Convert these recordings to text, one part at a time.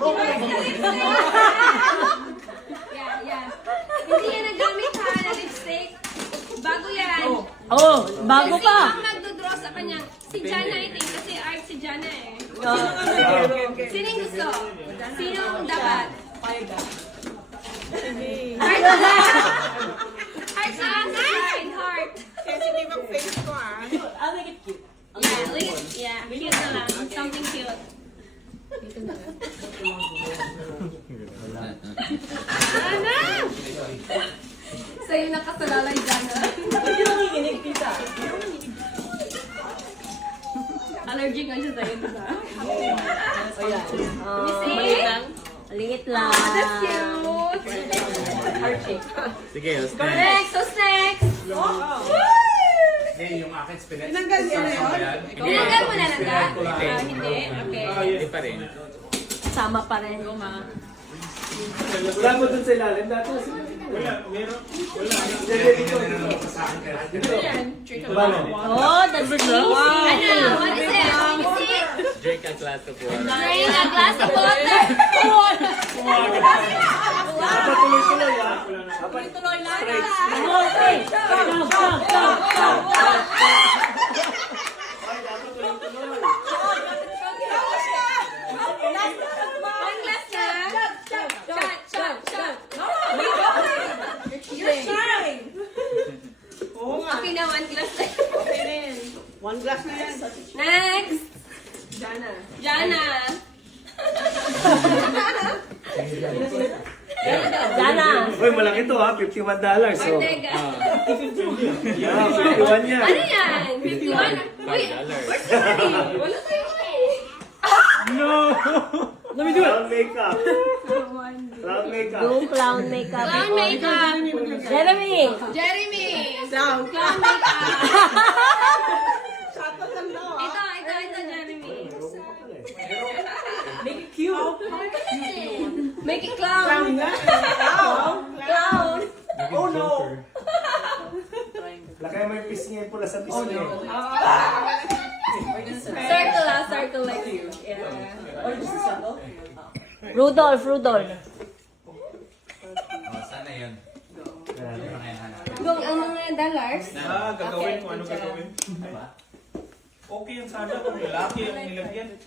Yeah. Hindi yan nagamit ha na lipstick. Bago yan. Oh, bago Kasi pa. ang nagdodraw sa kanya, si Jana I think. Kasi art si Jana eh. Sinong gusto? Sinong dapat? Heart na! Heart na! Heart! Sensitive ang face ko ah. I'll make it cute. Yeah, cute na lang. Something cute. Jana! Sa'yo nakasalalay, Jana. Hindi nanginginig, tita. Allergic nga siya sa'yo, diba? Maliit lang. Maliit lang. That's cute! Sige, who's Next! Who's next? Eh, yung akin spinach. Tinanggal niya na yun? Tinanggal mo na lang ka? Hindi? Okay. Hindi pa rin. Sama pa rin. Wala mo dun sa ilalim. Dati kasi. Wala. Meron. Wala. Oh, that's easy. Ano? What is it? Let me see. Drink a glass of water. Drink a glass of water. Dapat tuloy-tuloy ha. Dapat Tuloy lang. Okay. One glass na. Shot. Oo nga. Okay na, one glass na. Okay rin. One glass na yan. Next. Jana. Jana. Uy, malaki to ha. $51. So. Ortega. Yeah, 51 yan. Ano yan? 51? Uy, where's the money? Wala tayo eh. No! Clown makeup. Clown makeup. Yung clown makeup. Clown makeup. Jeremy. Jeremy. Sound. Clown makeup. Shot lang daw ah. Ito, Jeremy. Make it cute. Make it clown. Clown. Oh no. Lakay may pisngi pula sa pisngi. Circle like you. Rudolph. Oh, sana yun. Yung ang mga dollars. Gagawin kung ano gagawin. Okay yung sana kung lalaki yung nilagyan.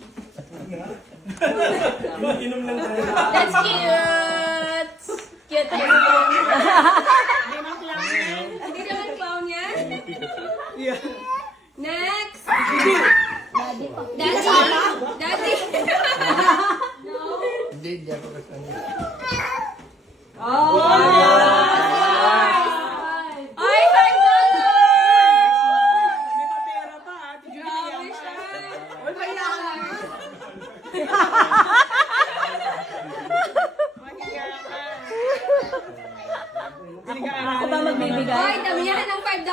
Inom lang tayo. That's cute. Cute. Hindi naman clown yan. Next. Daddy. Ay, $5. May papera pa ah. Grabe siya. Uy, kailangan lang. Mahiya ka. Ako ba magbibigay? Ay, damihan ng $5.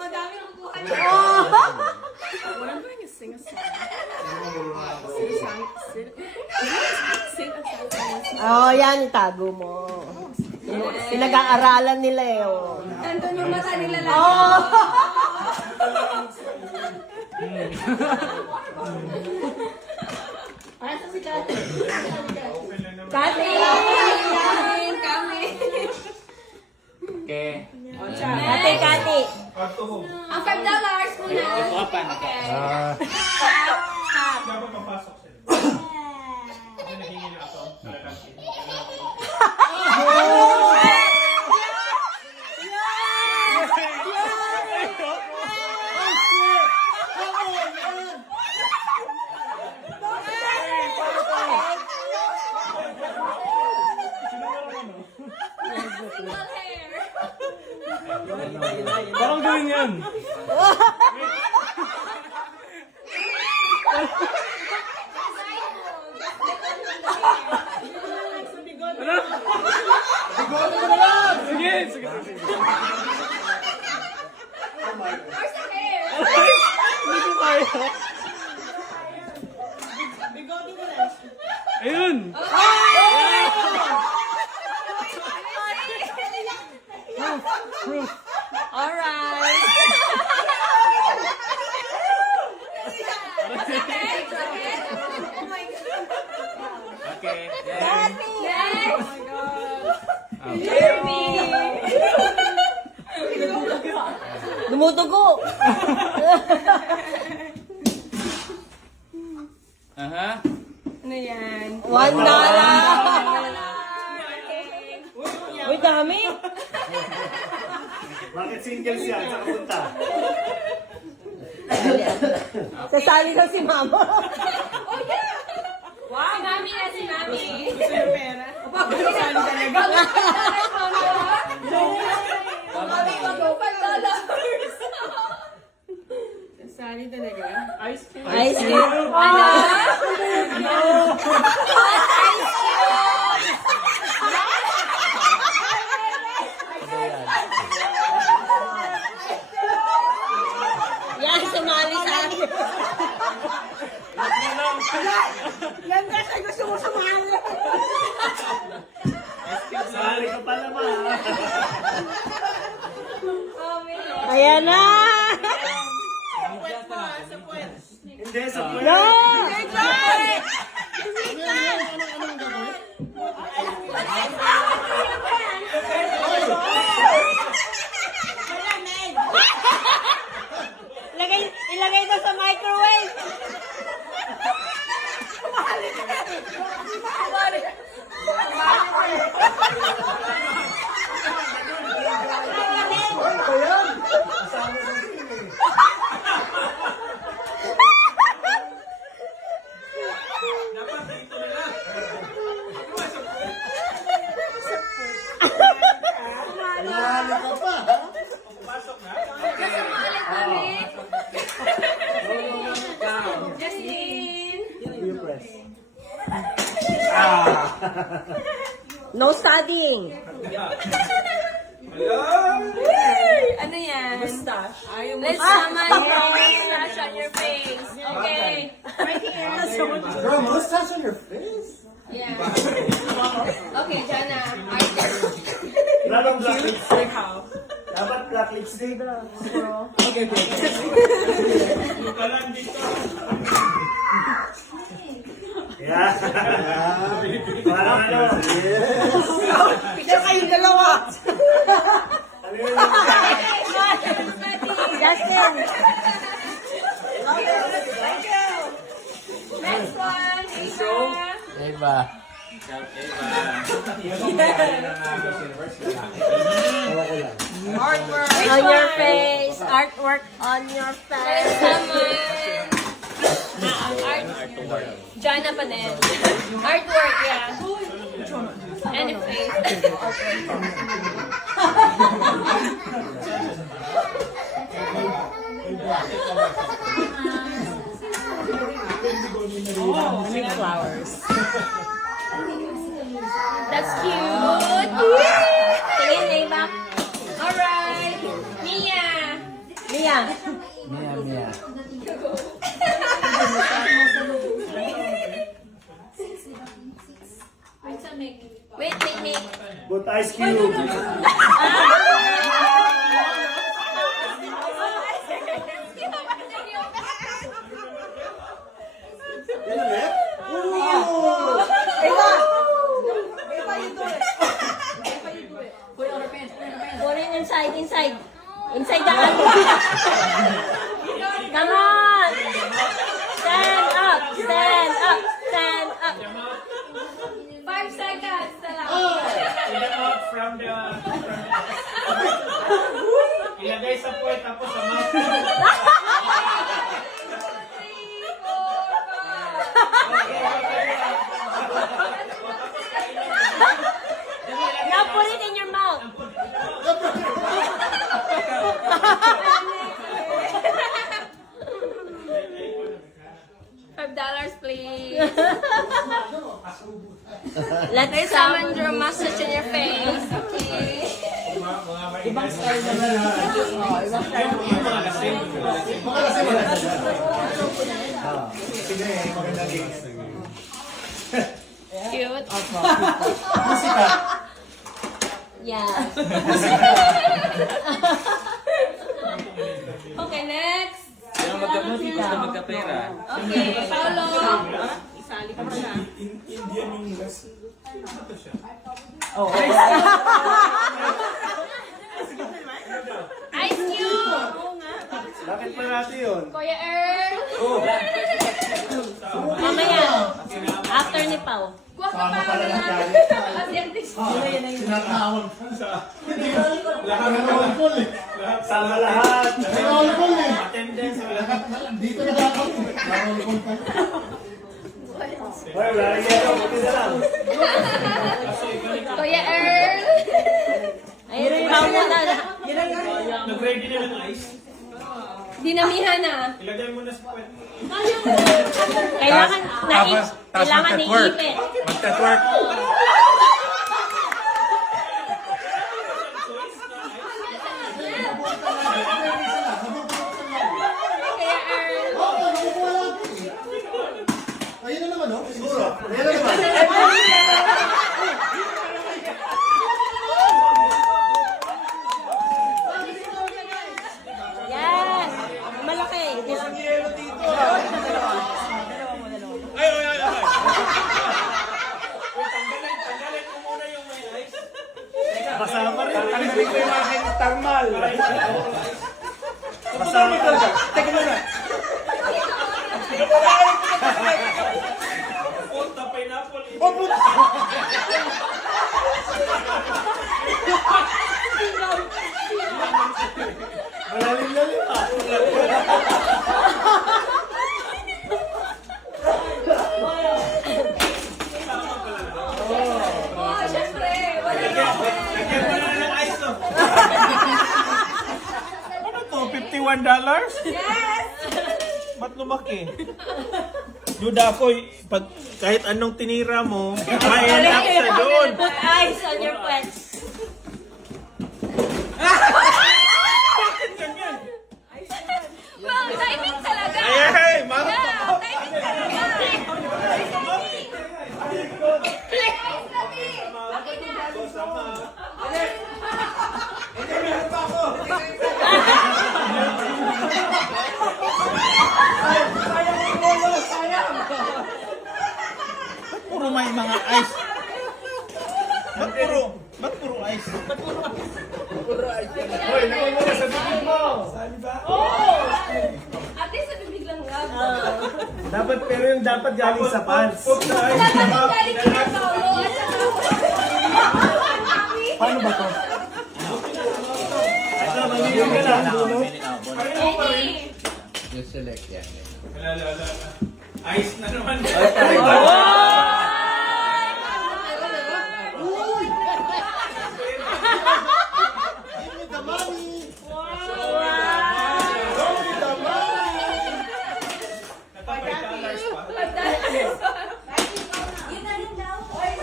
Madami ang kuha niya. What I'm doing is sing a song. Oh, yan. Itago mo. Pinag-aaralan nila eh. Oh. Nandun yung mata nila lang. Oh! Kati! Kami. Okay. Kati! Ang $5 muna. Open. Okay. Dapat mapasok sila. Kasi nahingi na ako. Single hair. Parang gawin yan. Sige, sige. Where's the hair? Hindi ko kaya. Ayun! Alright! What's the hair? Enrique. Next! Jeremy! Dumudugo. Aha. Ano yan? $1. Uy, dami. Bakit single siya? Saan punta? Sasali daw si mama. Oh, yeah! Wow! Si Mami na, si Mami. Gusto yung pera. Saan talaga? Mami, $5. Saan talaga? Ice cream. Ice cream. Ano? Yan, sumali sa akin. Yan kasi gusto mo sumali. Sali ka pa naman. Ayan na. Hindi, sa puwet. No. Ilagay ito sa microwave. Dapat dito na lang. Nahali ka pa. Pasok na. Kasama kami. Justin! You press. No studying. Ano yan? Mustache. Ayaw mo. Let's summon your mustache on your face. Okay. Bro, mustache on your face? Yeah. Okay, Jana. Artist. Lalong black lipstick. How? Dapat black lipstick na. Yung ka lang dito. Yeah. Parang ano. Picture kayong dalawa. Ano yun? Justin. Next one. Eva. Eva. Artwork. On your face. Artwork on your Let's face. summon. Jana pa din. Artwork, yeah. And a face. Daming flowers. That's cute. Tingin, Eva. Alright. Mia. Mia. Wait. Put ice cube. Yan na, Beth? Eva. Eva, you do it. Put it inside. Inside the oven. Come on. Stand up. 5 seconds na lang. Get out from the... Ilagay sa puwet tapos sa mouth. 3, 4, 5. Now put it in your mouth. $5, please. Let's Summon your mustache in your face. Okay. Ibang style naman. Sige, magandang games. Cute. Musika. Yeah. Okay, next. Sino magkapera? Okay, Paolo. Isali ka pa siya. Indian yung West. Ito siya. Ice Cube! Bakit pa natin yun? Kuya Earl! Mamaya. After ni Pao. Guwag ka pa pala ng daddy. Sinakawal ka. Lahat Sama lahat. Sinakawal eh. Attendance. Dito nakakawal. Nakawal ka. Well, lalagyan ko. Buti na lang. Kuya Earl! Ayun, Pao muna. Nag-ready na ng ice. Dinamihan na. Ilagay mo na sa puwet. Kailangan kailangan iipit. Magta-twerk. Kuya Earl! Ayun na naman, no? Siguro. Ayun na naman. Yes! Malaki. Tanggalin mo muna yung may ice. Kasama rin. Tanggalin ko yung aking thermal. Kasama ka. Teka muna. Punta pineapple. Malalim-lalim pa. Oh, syempre! Wala na Lagyan mo na ng ice to. Ano to? $51? Yes! Ba't lumaki? Duda ako, pag kahit anong tinira mo, may end up sa doon. Put eyes on your pets. Bakit ganyan? Wow, timing talaga! Ay, marap Yeah, timing talaga! puro may mga ice? Ba't puro ice? Hoy, naman mo na sa bibig mo. At least sa bibig lang nga. Dapat, pero yung dapat galing sa pants. Put the ice. Dapat galing kina Paolo at saka... Paano ba to? Ito, mamili ka lang. Eddie! You select yan. Wala. Ice na naman. Give me the money. $5 pa.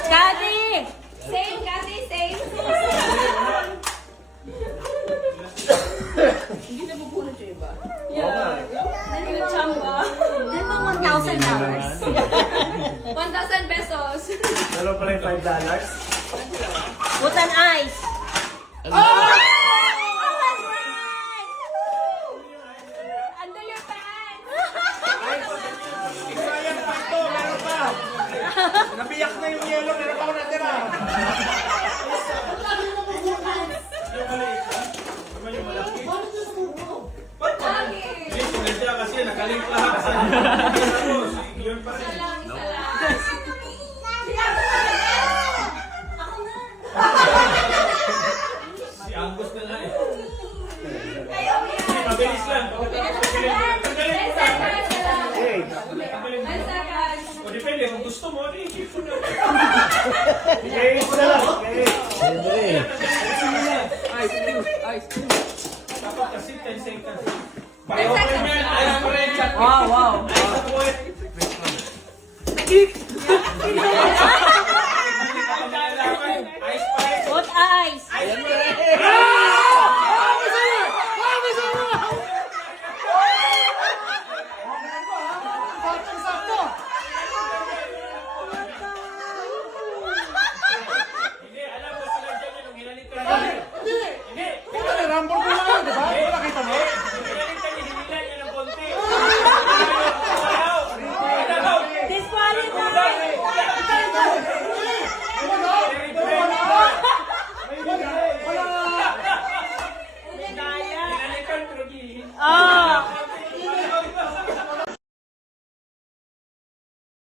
Daddy! Same, Kathy, same. Chamba. Then mo $1,000. 1,000 pesos. Dalawa pala yung $5. Put an eyes. Under your pants. Sayang pa ito, meron pa. Nabiyak na yung yelo, meron pa ako natira. Hindi, sinadya kasi nakalink lahat sa yun pa rin. Isa lang. Si Angus na nga eh. Mabilis lang. Tanggalin mo lang. Hey, O depende, kung gusto mo, i-keep mo na. okay, isa lang. Okay. Dapat kasi 10 seconds. Pareho pa rin yan. Ice pa rin. Wow, wow. Ice na po eh.